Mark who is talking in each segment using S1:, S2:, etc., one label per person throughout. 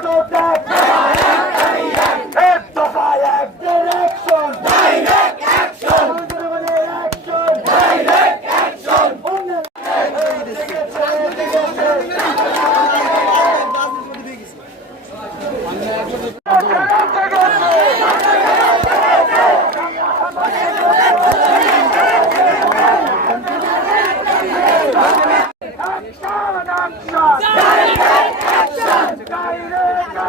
S1: Stop!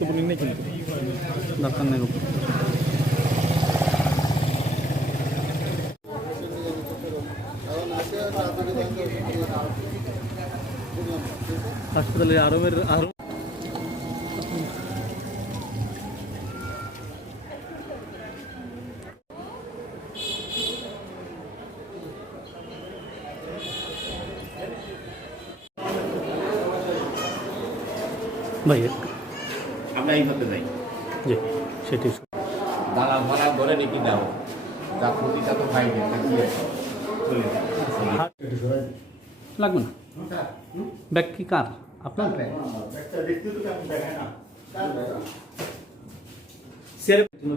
S1: Bugün ne gibi? Dakikanın yok. Hospital అరవై అరవై భయ్యా আমরা
S2: এইভাবে যাই
S3: সেটি।
S2: ফালাল ধরে রেখে দাও? যা তো যায়
S3: লাগবে না। ব্যাগ কি কার? আপনার?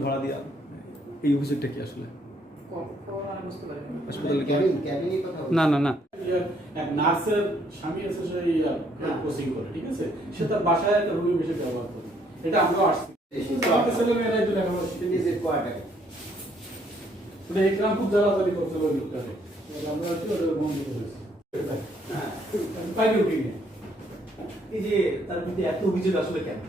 S4: ভাড়া দিয়া। এই অভিযোগটা কি আসলে? হাসপাতালে
S3: না না না।
S5: এক নার্সের স্বামী আছে সে কোচিং করে ঠিক আছে? সে তার বাসায় একটা রুমে বসে ব্যবহার করে। এটা আমরাও আসছি। খুব জ্বালাজালি করতে ওই লোকটাকে আমরা বন্ধ করেছি
S4: এই যে তার মধ্যে এত অভিযোগ আসলে কেন?